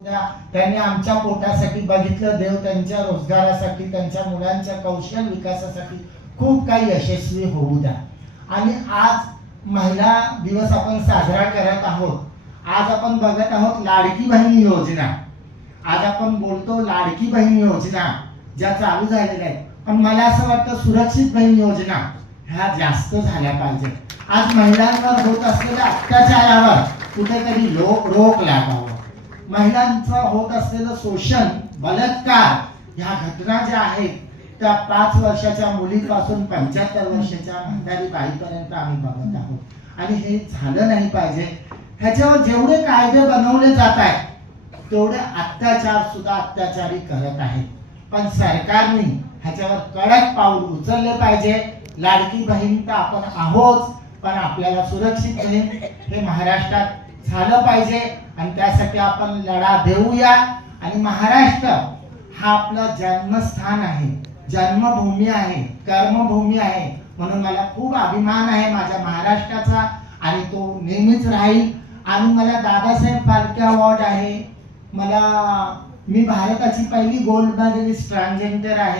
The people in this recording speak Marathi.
त्यांनी आमच्या पोटासाठी बघितलं, देव त्यांच्या रोजगारासाठी, त्यांच्या मुलांच्या कौशल्य विकासासाठी खूप काही यशस्वी होऊ द्या। आणि आज महिला दिवस आपण साजरा करत आहोत। आज आपण बघत आहोत लाडकी बहीण योजना। आज आपण बोलतो लाडकी बहीण योजना ज्या चालू झालेल्या आहेत, पण मला असं वाटतं सुरक्षित बहीण योजना ह्या जास्त झाल्या पाहिजे। आज महिलांवर होत असलेल्या अत्याचारावर कुठेतरी रोक लागावं। महिलांचं होत असलेलं शोषण, बलात्कार ह्या घटना ज्या आहेत त्या 5 वर्षाच्या मुलीपासून 75 वर्षाच्या म्हातारी बाईपर्यंत आम्ही बघत आहोत। आणि हे झालं नाही पाहिजे। ह्याच्यावर जेवढे कायदे बनवले जात आहेत तेवढे अत्याचार सुद्धा अत्याचारी करत आहेत, पण सरकारने ह्याच्यावर कडक पाऊल उचलले पाहिजे। लाडकी बहीण तर आपण आहोत, पण आपल्याला सुरक्षित बहीण हे महाराष्ट्रात झालं पाहिजे आणि त्यासाठी आपण लढा देऊया। आणि महाराष्ट्र हा आपला जन्मस्थान आहे, जन्मभूमी आहे, कर्मभूमी आहे, म्हणून मला खूप अभिमान आहे माझ्या महाराष्ट्राचा आणि तो नेहमीच राहील। आणि मला दादासाहेब फाळके अवॉर्ड आहे, मी भारताची पहिली गोल्ड मेडलिस्ट ट्रान्सजेंडर आहे।